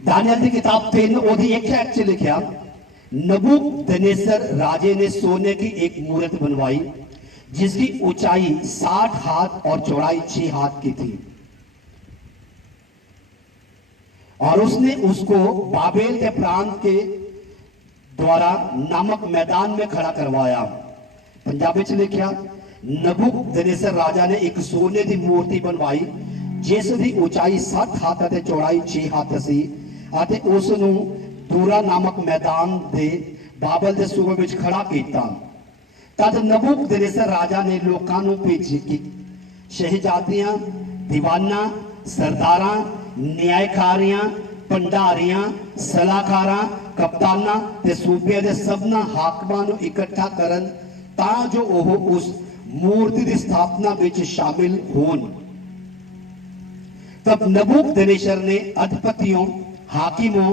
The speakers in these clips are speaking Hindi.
दानियल की किताब 3 ओधी एक एक्चुअली लिखा नबूकदनेस्सर राजे ने सोने की एक मूर्त बनवाई जिसकी ऊंचाई 60 हाथ और चौड़ाई 6 हाथ की थी और उसने उसको बाबेल के प्रांत के द्वारा नामक मैदान में खड़ा करवाया। पंजाबी च लिखा नबूकदनेस्सर राजा ने एक सोने की मूर्ति बनवाई जिस दी ऊंचाई 7 हाथ ਅਤੇ चौड़ाई 6 हाथ सी ਅਤੇ ਉਸ ਨੂੰ दूरा नामक मैदान दे बाबल के सूबे में खड़ा किया। तद नबूकदनेस्सर राजा ने लोगों को भेजे कि शहजादियां दीवाना सरदारां न्यायकारियां भंडारियां सलाहकारां कप्ताना ते सूबे के सबना हाकमां नूं इकट्ठा करन तां जो ओह उस मूर्ति की स्थापना विच शामिल होन। तब नबूकदनेस्सर ने अधिपतियों हाकिमों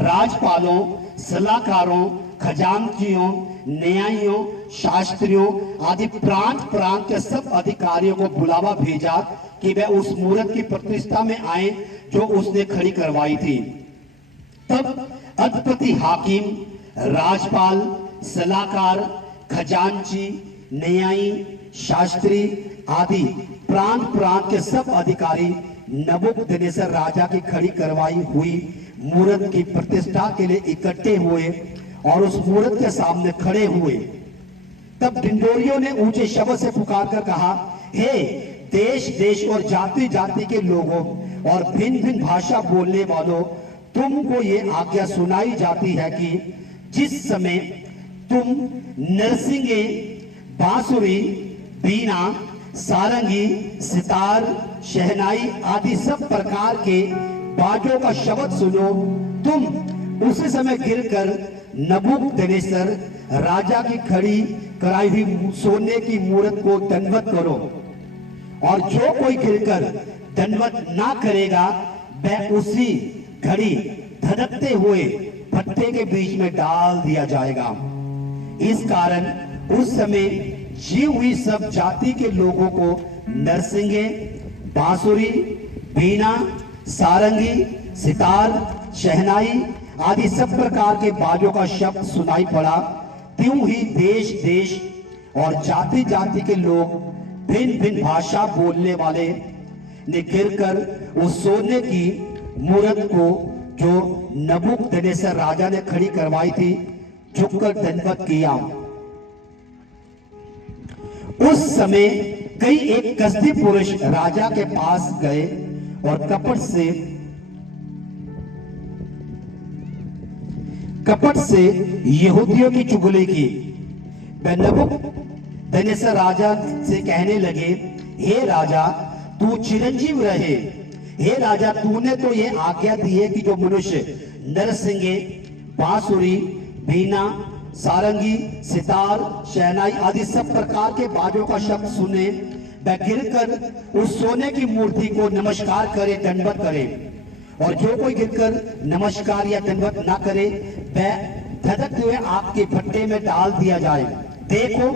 राजपालों सलाहकारों खजांचियों न्यायियों शास्त्रियों आदि प्रांत प्रांत के सब अधिकारियों को बुलावा भेजा कि वह उस मूर्त की प्रतिष्ठा में आए जो उसने खड़ी करवाई थी। तब अधिपति हाकिम राजपाल सलाहकार खजांची न्यायी शास्त्री आदि प्रांत प्रांत के सब अधिकारी नबूकदनेस्सर राजा की खड़ी करवाई हुई मूर्त की प्रतिष्ठा के लिए इकट्ठे हुए और उस मूर्त के सामने खड़े हुए। तब ढिंढोरियों ने ऊंचे शब्द से पुकार कर कहा, हे देश देश और जाति जाति के लोगों और भिन्न भिन्न भाषा बोलने वालों, तुमको ये आज्ञा सुनाई जाती है कि जिस समय तुम नरसिंगे बांसुरी बीना सारंगी सितार शहनाई आदि सब प्रकार के बाजों का शब्द सुनो, तुम उसी समय गिरकर नबूकदनेस्सर राजा की खड़ी कराई हुई सोने की मूर्त को दंडवत करो और जो कोई गिरकर दंडवत ना करेगा वह उसी घड़ी धधकते हुए भट्टे के बीच में डाल दिया जाएगा। इस कारण उस समय जी हुई सब जाति के लोगों को नरसिंगे बांसुरी बीना सारंगी सितार शहनाई आदि सब प्रकार के बाजों का शब्द सुनाई पड़ा। त्यों ही देश देश और जाति जाति के लोग भिन्न भिन्न भाषा बोलने वाले ने गिरकर उस सोने की मूर्त को जो नबूकदनेस्सर राजा ने खड़ी करवाई थी झुककर दंडवत किया। उस समय कई एक कसदी पुरुष राजा के पास गए और कपट से यहूदियों की चुगली की। नबूकदनेस्सर राजा से कहने लगे, हे राजा तू चिरंजीव रहे। हे राजा तूने तो ये आज्ञा दी है कि जो मनुष्य नरसिंगे बांसुरी बीना सारंगी सितार शहनाई आदि सब प्रकार के बाजों का शब्द सुने वह गिरकर उस सोने की मूर्ति को नमस्कार करे दंडवत करे और जो कोई गिरकर नमस्कार या दंडवत ना करे वह धधकते हुए आग के भट्टे में डाल दिया जाए। देखो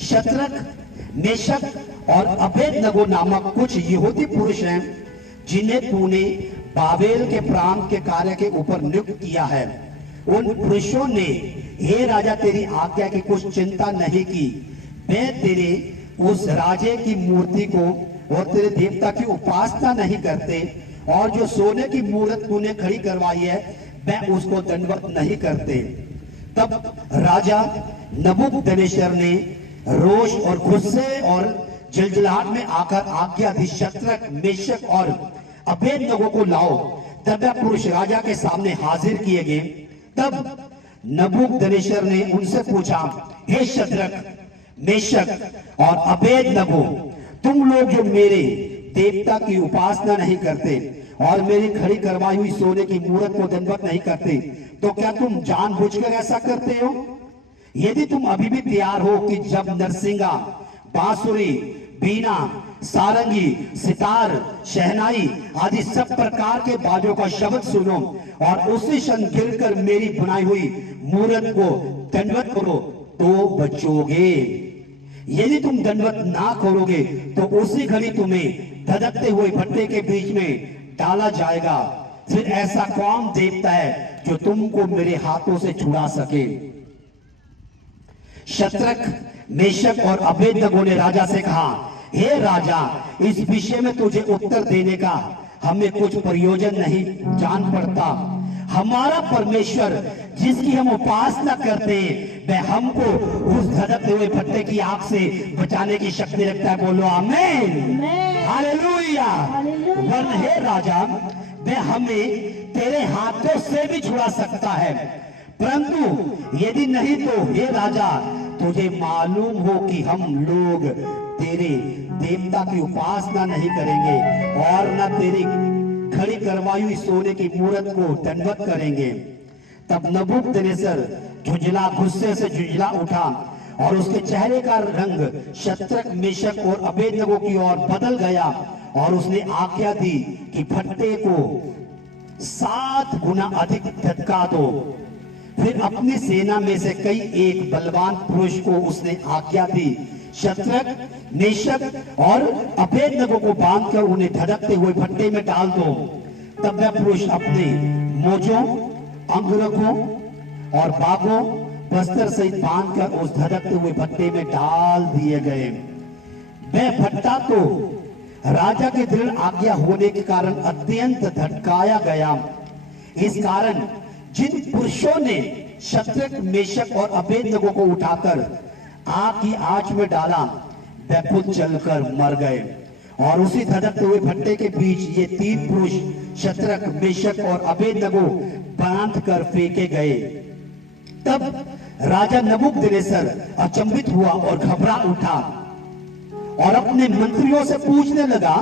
शतरक मेशक और अबेदनगो नामक कुछ यहूदी पुरुष हैं जिन्हें तूने बाबेल के प्रांत के कार्य के ऊपर नियुक्त किया है। उन पुरुषों ने हे राजा तेरी आज्ञा की कुछ चिंता नहीं की। वे तेरे उस राजे की मूर्ति को और तेरे देवता की उपासना नहीं करते और जो सोने की मूर्त तूने खड़ी करवाई है वह उसको दंडवत नहीं करते। तब राजा नबूकदनेस्सर ने रोष और गुस्से और जलजलाहट में आकर आज्ञा दी, शतरक मेशक और अबेदनगो को लाओ। तब वह पुरुष राजा के सामने हाजिर किए गए। तब नबूकदनेस्सर ने उनसे पूछा, हे शतरक मेशक और अबेदनगो, तुम लोग जो मेरे देवता की उपासना नहीं करते और मेरी खड़ी करवाई हुई सोने की मूर्त को दंडवत नहीं करते, तो क्या तुम जानबूझकर ऐसा करते हो? यदि तुम अभी भी तैयार हो कि जब नरसिंगा बांसुरी बीना सारंगी सितार शहनाई आदि सब प्रकार के बाजों का शब्द सुनो और उसी क्षण गिरकर मेरी बनाई हुई मूर्त को दंडवत करो तो बचोगे। यदि तुम दंडवत ना करोगे तो उसी घड़ी तुम्हें धधकते हुए भट्टे के बीच में डाला जाएगा। फिर ऐसा कौन देवता है जो तुमको मेरे हाथों से छुड़ा सके। शत्रक, मेशक और अबेदनगो ने राजा से कहा, हे राजा, इस विषय में तुझे उत्तर देने का हमें कुछ प्रयोजन नहीं जान पड़ता। हमारा परमेश्वर जिसकी हम उपासना करते हैं वह हमको उस धधकते हुए भट्टे की आग से बचाने की शक्ति रखता है। बोलो आमीन, हालेलुया। वरन हे राजा, वह हमें तेरे हाथों से भी छुड़ा सकता है, परंतु यदि नहीं तो हे राजा, तुझे मालूम हो कि हम लोग तेरे देवता की उपासना नहीं करेंगे और न तेरी खड़ी करवाई सोने की मूर्त को दंडवत करेंगे। तब नबूकदनेस्सर झुंझला, गुस्से से झुंझला उठा और उसके चेहरे का रंग शत्रक, मेशक और अबेदनगो की ओर बदल गया और उसने आज्ञा दी कि भट्टे को 7 गुना अधिक धधका दो। फिर अपनी सेना में से कई एक बलवान पुरुष को उसने आज्ञा दी, शत्रक, मेशक और अबेदनगो को बांधकर उन्हें धधकते हुए भट्टे में डाल दो। तब वह पुरुष अपने मोजों, अंगरखों और बागों, बस्तर सहित बांधकर उस धधकते हुए भट्टे में डाल दिए गए। वह भट्टा तो राजा की दृढ़ आज्ञा होने के कारण अत्यंत धधकाया गया। इस कारण जिन पुरुषों ने शत्रक, मेशक और अबेदनगो को उठाकर आग की आंच में डाला वह खुद जलकर मर गए। और उसी धधकते हुए भट्टे के बीच ये 3 पुरुष शत्रक, मेशक और अबेदनगो बांध कर फेंके गए। तब राजा नबूकदनेस्सर अचंभित हुआ और घबरा उठा और अपने मंत्रियों से पूछने लगा,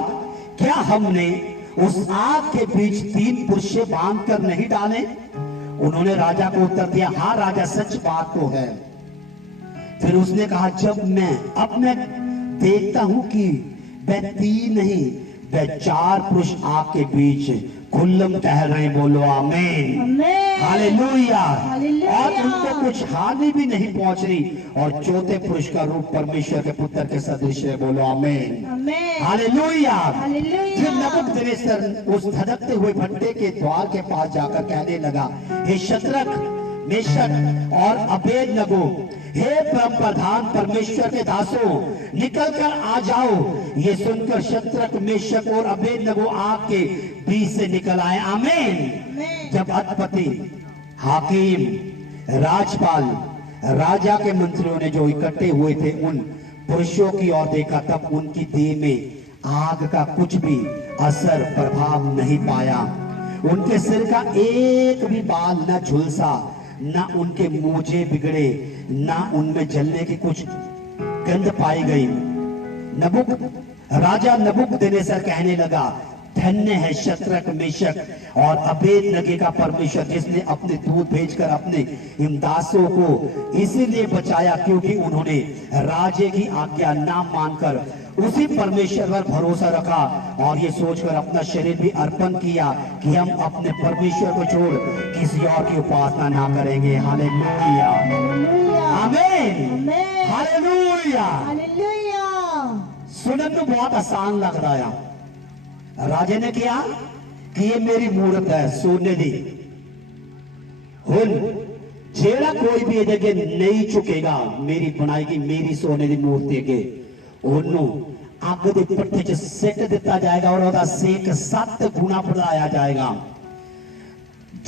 क्या हमने उस आग के बीच 3 पुरुषे बांध कर नहीं डाले? उन्होंने राजा को उत्तर दिया, हाँ राजा, सच बात तो है। फिर उसने कहा, अब मैं देखता हूं कि वह 3 नहीं, वह 4 पुरुष आग के बीच खुल्लम टहल रहे। बोलो आमीन, हालेलुया। और उनको कुछ हानि भी नहीं पहुंच रही और चौथे पुरुष का रूप परमेश्वर के पुत्र के सदृश है। बोलो आमीन, हालेलुया। फिर नबूकदनेस्सर उस धधकते हुए भट्टे के द्वार के पास जाकर कहने लगा, हे शत्रक, मेशक और अबेदनगो, हे परम प्रधान परमेश्वर के दासों, निकल कर आ जाओ। ये सुनकर शत्रक, मेशक और अबेदनगो आग के बीच से निकल आए। आमीन। जब अधिपति, हाकिम, राजपाल, राजा के मंत्रियों ने जो इकट्ठे हुए थे उन पुरुषों की ओर देखा, तब उनकी देह में आग का कुछ भी असर, प्रभाव नहीं पाया। उनके सिर का एक भी बाल न झुलसा, ना उनके मोजे बिगड़े, ना उनमें जलने की कुछ गंध पाई गई। राजा नबूकदनेस्सर कहने लगा, धन्य है शत्रक, मेशक और अबेदनगो का परमेश्वर, जिसने अपने दूत भेजकर अपने इन दासों को इसीलिए बचाया क्योंकि उन्होंने राजे की आज्ञा ना मानकर उसी परमेश्वर पर भरोसा रखा और ये सोचकर अपना शरीर भी अर्पण किया कि हम अपने परमेश्वर को छोड़ किसी और की उपासना ना करेंगे। हालेलुया, आमीन, हालेलुया। सुनने में बहुत आसान लग रहा है। राजे ने किया कि ये मेरी मूर्त है, सोने दी हुन जेड़ा कोई भी जगह नहीं चुकेगा मेरी बनाई की, मेरी सोने की मूर्ति के ਉਹਨੂੰ ਅੱਗ ਦੇ ਪੱਠੇ 'ਚ ਸਿੱਟ ਦਿੱਤਾ ਜਾਏਗਾ और ਉਹਦਾ ਸੇਕ 7 ਗੁਣਾ ਵਧਾਇਆ ਜਾਏਗਾ।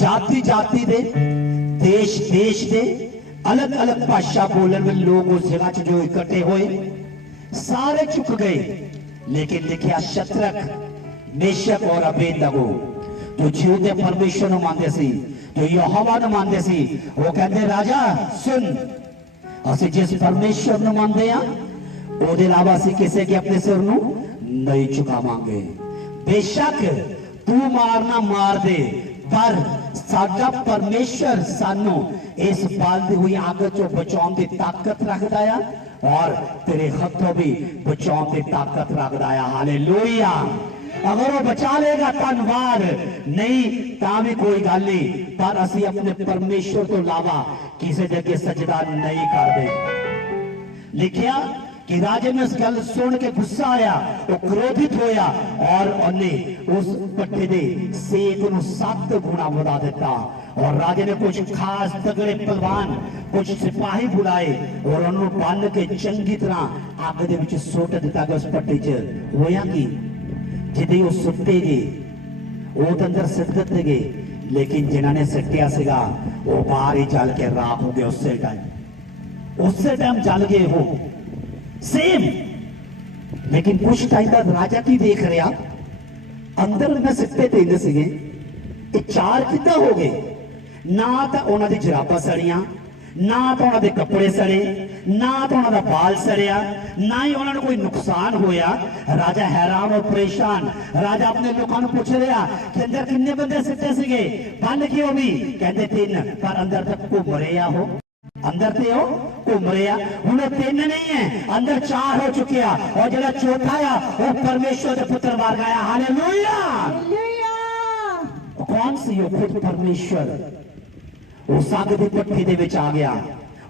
जाति जाति दे, देश देश दे, अलग अलग भाषा बोलने वाले लोग उस जगह 'ਚ जो इकट्ठे हुए सारे चुक गए। लेकिन लिखिया शत्रक, मेशक और अबेदनगो जो जिउंदे परमेश्वर ਨੂੰ ਮੰਨਦੇ ਸੀ, जो यहोवा ਨੂੰ ਮੰਨਦੇ ਸੀ, ਉਹ ਕਹਿੰਦੇ राजा सुन, ਅਸੀਂ जिस परमेश्वर ਨੂੰ ਮੰਨਦੇ ਆ ਉਹਦੇ ਇਲਾਵਾ ਅਸੀਂ ਕਿਸੇ ਕੇ ਆਪਣੇ ਸਿਰ ਨੂੰ ਨਹੀਂ ਝੁਕਾਵਾਂਗੇ। बेशक तू मारना मार दे, पर साडा परमेश्वर सानू इस बालदी हुई आग चो बचाने की ताकत रखता है और तेरे हथों भी बचाने की ताकत रखता है। हालेलुया। अगर वो बचा लेगा धन्यवाद, नहीं ता भी कोई गल नहीं, पर असी अपने परमेश्वर तो इलावा किसी जगह सजदा नहीं करते। लिखिया कि राजे ने उस गल सुन के गुस्सा आया, वो क्रोधित होया और उन्हें उस पट्टे दे सेक नूं 7 गुना बढ़ा दिता। और राजे ने कुछ खास तगड़े पहलवान, कुछ सिपाही बुलाए और उन्होंने बन के चंगी तरह अग दे विच सुट दिता गया। उस पट्टे च होया कि जिदे वो सुट्टे गए वो तो अंदर सिट दिते गए, लेकिन जिन्होंने सिटिया सीगा वो बाहर ही चल के राख हो गए। उससे टाइम चल गए हो सेम। लेकिन कुछ टाइम बाद राजा की देख रहा अंदर में सिट्टे 3 सीगे, 4 किदा हो गए। ना तो उन्होंने जराबा सड़ियां, ना तो उन्होंने कपड़े सड़े, ना तो उन्होंने बाल सड़िया, ना ही उन्होंने कोई नुकसान होया। राजा हैरान और परेशान। राजा अपने लोगों को पूछ रहा कि अंदर कितने बंदे सिट्टे सीगे, बल क्यों भी? कहते 3, पर अंदर तक को मरिया हो, अंदर ते हो को मरिया। हुण 3 नहीं है, अंदर 4 हो चुके हैं। और जो चौथा आ वो परमेश्वर के पुत्र मार गया। हालेलुया। कौन सी हो? खुद परमेश्वर। वो साग दी पट्टी दे विच आ गया,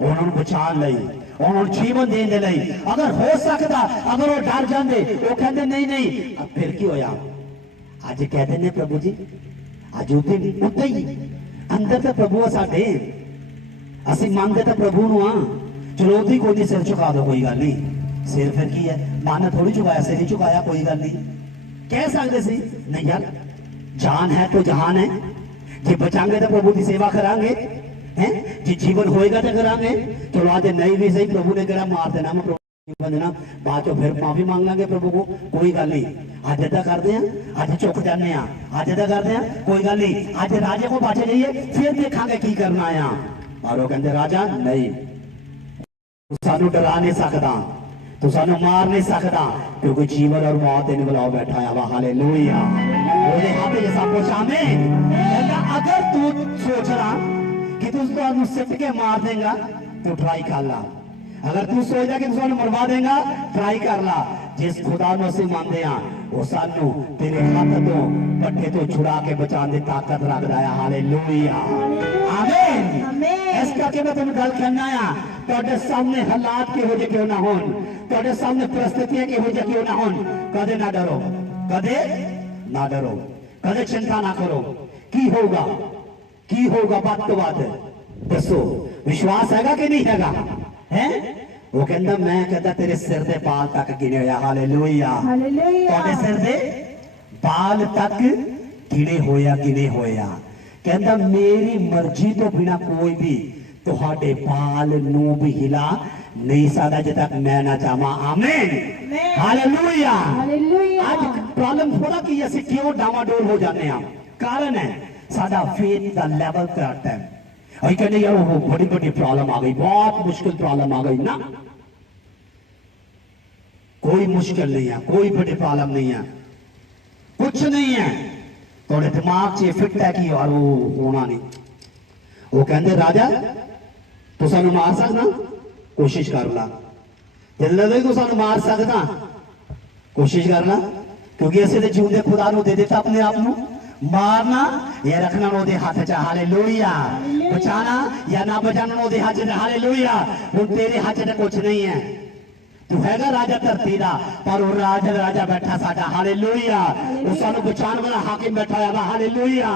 उन्होंने बचा लई, उन्होंने जीवन देने दे लई। अगर हो सकता अगर वो डर जाते, वो कहते नहीं नहीं, अब फिर की होया? आज कहते ने प्रभु जी आज उते ही अंदर तो प्रभु आ साडे, असि मानते तो प्रभु नु हां। चलोती कोई नहीं, सिर झुका दो कोई गल नहीं। सिर फिर की है? मन थोड़ी झुकाया, सिर ही झुकाया, कोई गल नहीं। कह सकते सी नहीं यार, जान है तो जहान है, जे बचांगे तो प्रभु की सेवा करांगे हैं, जे जीवन होएगा तो करांगे। चलो आज नहीं भी सही, प्रभु ने कहा मार देना, मैं प्रभु बंदना बाद चो फिर माफी मांग लांगे प्रभु को, कोई गल नहीं। अज अदा करते हैं, अज चुक जाने, अज अदा करते हैं, कोई गल नहीं। अज राजे को पाछे जाइए, फिर देखा की करना आ। और वो कहते राजा नहीं, तू सानू डरा नहीं सकता, तू सानू मार नहीं सकता, क्योंकि जीवन और मौत देने वाला बैठा है। वाह हालेलुया। ओदे हाथ में सब कुछ आमीन। अगर तू सोच रहा कि तू उसको सिट के मार देगा तो ट्राई कर ला। अगर तू सोच रहा कि तू मरवा देगा, ट्राई कर ला। जिस खुदा नु असीं मानदे हां वो सानू तेरे हाथ तो पट्टे तो छुड़ा के बचाने की ताकत रखदा है। हालेलुया आमीन। इस करके मैं तुहानू गल कहना आ, तुहाडे सामने हालात किहो जे क्यों ना होन, तुहाडे सामने परिस्थितियां किहो जे क्यों ना होन, कदे ना डरो, कदे ना डरो, कदे चिंता ना करो। की होगा, की होगा बात तो बात है, दसो विश्वास हैगा कि नहीं हैगा? है वो कहता मैं कहता तेरे सिर दे बाल तक गिने होया। हालेलुया। तुहाडे सिर दे बाल तक गिने होया, गिने होया। कहता मेरी मर्जी तो बिना कोई भी तुहाडे बाल नू भी हिला नहीं सकता जब तक मैं ना चाहवा। आमीन हालेलुया। आज प्रॉब्लम थोड़ा कि असि क्यों डावाडोल हो जाने हैं, कारण है साडा फेथ दा लेवल घट है। अभी कहने यार वो बड़ी बड़ी प्रॉब्लम आ गई, बहुत मुश्किल प्रॉब्लम आ गई ना। कोई मुश्किल नहीं है, कोई बड़ी प्रॉब्लम नहीं है, कुछ नहीं है। थोड़े दिमाग से फिट है कि यार वो होना नहीं। वो कहते राजा तू सानू मार सकना, कोशिश कर ला। जब लगे तू सानू मार सकता, कोशिश कर ला, क्योंकि असि तो जिंदे खुदा नू दे देता अपने आप नू। मारना या रखना ओदे हाथ च। हालेलुया। बचाना या ना बचाना ओदे हाथ च। हालेलुया। हुण तेरे हाथ च कुछ नहीं है, तू हैगा राजा धरती दा, पर वो राजा बैठा साडा। हालेलुया। वो सानू बचाने वाला हाकिम बैठा है। हालेलुया।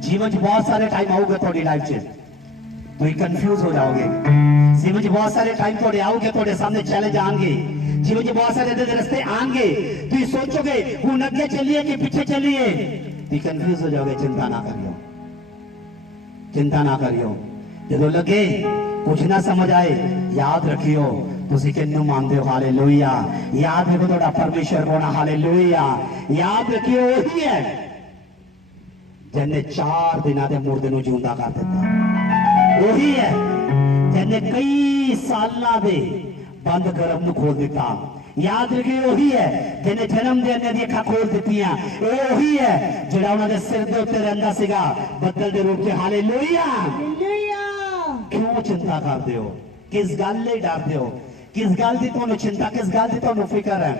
जीवन च बहुत सारे टाइम आऊगे थोड़ी लाइफ च, तुम कंफ्यूज हो जाओगे। जीवन च बहुत सारे टाइम थोड़े आओगे, थोड़े सामने चैलेंज आएंगे, जीवन च बहुत सारे रास्ते आएंगे, तुम सोचोगे हूं अगे चलिए कि पीछे चलिए, तुम कंफ्यूज हो जाओगे। चिंता ना करियो, चिंता ना करियो। जो लगे कुछ ना समझ आए, याद रखियो तुसी किन्नू मानते हो। हालेलुया। याद रखो थोड़ा परमेश्वर कौन। हालेलुया। याद रखियो वही है जिन्हें 4 दिनों के मुर्दे नू जिंदा कर दिता, वही है जिन्हें कई सालों दे बंद गर्भ नू खोल दिता। याद रखिए वही है जिन्हें जन्म देने दी अखा खोल दित्तियां, वही है जिहड़ा उन्हां दे सिर दे उत्ते रहिंदा सीगा बदल दे रूप च। हालेलुया। क्यों चिंता करदे हो? किस गल लई डरदे हो? किस गल दी तुहानू चिंता, किस गल दी तुहानू फिक्र है?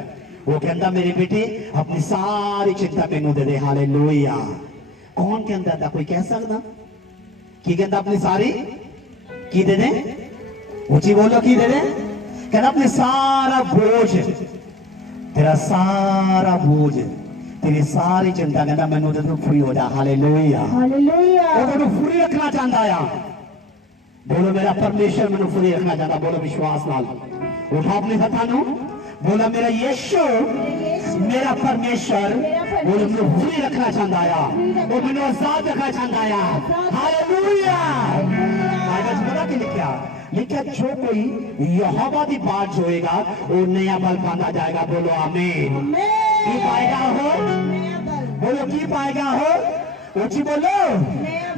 वो कहता मेरे बेटे अपनी सारी चिंता मैनू दे दे। हालेलुया। कौन कहता था? कोई कह सकता की कहता अपनी सारी की दे दे? ऊंची बोलो की दे दे? कहना अपने सारा बोझ, तेरा सारा बोझ, तेरी सारी चिंता, कहना मैनू तू फ्री हो जा। हालेलुया, वो तेनू फ्री रखना चाहता है। बोलो मेरा परमेश्वर मैनू फ्री रखना चाहता। बोलो विश्वास नाल उठा अपने हथा नू, बोला मेरा यीशु मेरा परमेश्वर वो मैनू फ्री रखना चाहता है, वो मैनू आजाद रखना चाहता है। हालेलुया। बाइबल पता की लिखा, लिखा जो कोई यहोवा की बात जोएगा वो नया बल पाता जाएगा। बोलो आमीन। की पाएगा हो, बोलो की पाएगा हो, ऊंची बोलो,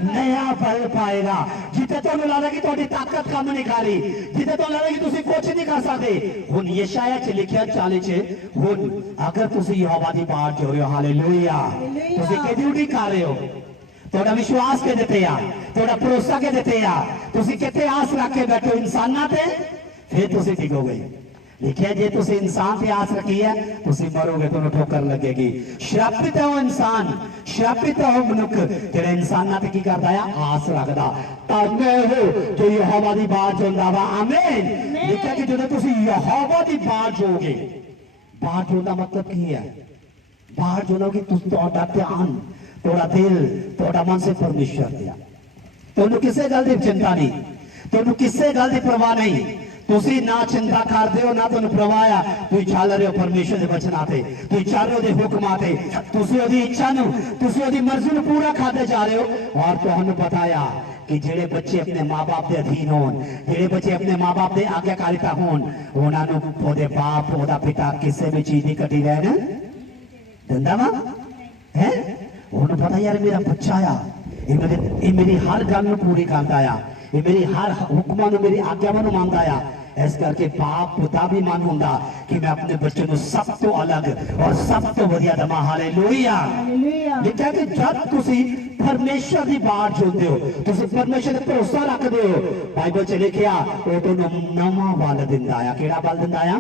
नया बल पाएगा। जिथे तो लगता कि तुहाडी ताकत काम नहीं कर रही, जिथे तो लगता कि तुसी कुछ नहीं कर सकते, हुण यशाया च लिखिया 40 च, हुण अगर तुसी यहोवा दी बात जो रहे हो, हालेलुया, तुसी किहदी उਡੀक कर रहे हो, थोड़ा विश्वास के देते आ, थोड़ा भरोसा के देते आ, तुसी किथे आस रख के बैठो इंसानां ते, फिर तुसी टिकोगे। लिखिया जे तुसी इंसान पे आस रखी है तुसी मरोगे, तुहानू ठोकर लगेगी। श्रापित है वो इंसान, श्रापित है वो मनुख जेड़ा इंसानां ते की करदा है, आस रखदा। धन्य हो जो यहोवा दी बात जोंदा वा। आमीन। लिखिया कि जदों तुसी यहोवा दी बात जोगे, बात जोंदा मतलब की है, बात जोना कि तुसी तुहाडा ध्यान, तुहाडा दिल, तुहाडा मन से परमेश्वर ते आ। तुहानू किसे गल दी चिंता नहीं, तुहानू किसे गल दी परवाह नहीं, तुसी ना चिंता करते हो, ना तुहानू परवाह आ। तुसी चल रहे हो परमेश्वर दे वचनां ते, तुसी चल रहे हो दे हुक्मां ते, तुसी ओदी इच्छा नू, तुसी ओदी मर्जी नू पूरा करदे जा रहे हो। और तुहानू पता आ कि जेड़े बच्चे अपने माँ बाप के अधीन होन, जेड़े बच्चे अपने माँ बाप के आज्ञाकारिता होन, उन्हां नू ओदे बाप, ओदा पिता किसी भी चीज दी कटी रहन दिंदा वा है। उन्हें पता यार मेरा बच्चा आ, ये मेरी हर गल नू पूरी करदा आ, ये मेरी हर हुक्मां नू, मेरी आज्ञावां नू मानदा आ। इस करके बाप पिता भी मन हुंदा कि मैं अपने बच्चे नू सब तो अलग और सब तो वधिया दमा। हालेलुया। लिखा कि जब तुसी परमेश्वर की बात जोंदे हो, तुसी परमेश्वर ते भरोसा रखदे हो, बाइबल च लिखिया वो तुहानू नवां बल दिंदा आ। किहड़ा बल दिंदा आ?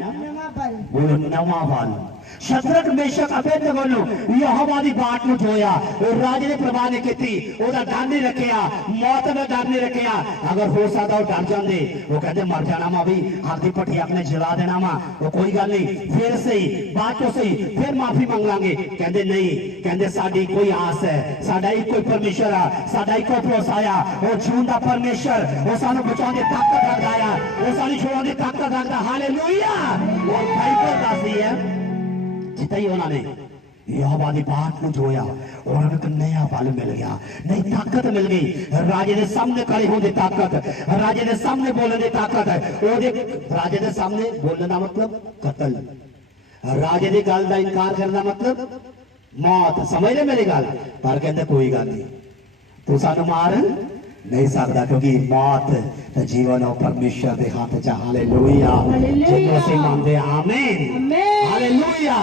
बोलो नवां बल। शद्रक मेशक अबेदनगो नू यहोवा दी बात नू जोया, और राजे ने परवाह नहीं कीती, ओदा डर नहीं रखिया, मौत दा डर नहीं रखिया। अगर हो सकदा वो डर जांदे, वो कहते मर जाना वा भी, हाथ दी पट्टी अपने जला देना वा, वो कोई गल नहीं, फिर सही बात तो सही, फिर माफी मंग लांगे। कहते नहीं, कहते साडी कोई आस है, साडा ही कोई परमेश्वर आ, साडा ही कोई भरोसा आ, वो जीवन दा परमेश्वर, वो सानू बचाउण दी ताकत रखदा आ, वो सानू छुड़ाउण दी ताकत रखदा। हालेलुया। और बाइबल दसदी है जितना ही उन्होंने यहोवा दी बात नू जोया, उन्होंने एक नया बल मिल गया, नई ताकत मिल गई। राजे दे सामने खड़े होने दी ताकत, राजे दे सामने बोलने दी ताकत है। ओदे राजे दे सामने बोलने का मतलब कत्ल, राजे दी गल दा इनकार करना मतलब मौत। समझ रहे मेरी गल? पर कहते कोई गल नहीं, तू सानू मार नहीं सकता, क्योंकि मौत ते जीवन और परमेश्वर दे हाथ च। हालेलुया। जिन्हों से मानते आमीन। हालेलुया।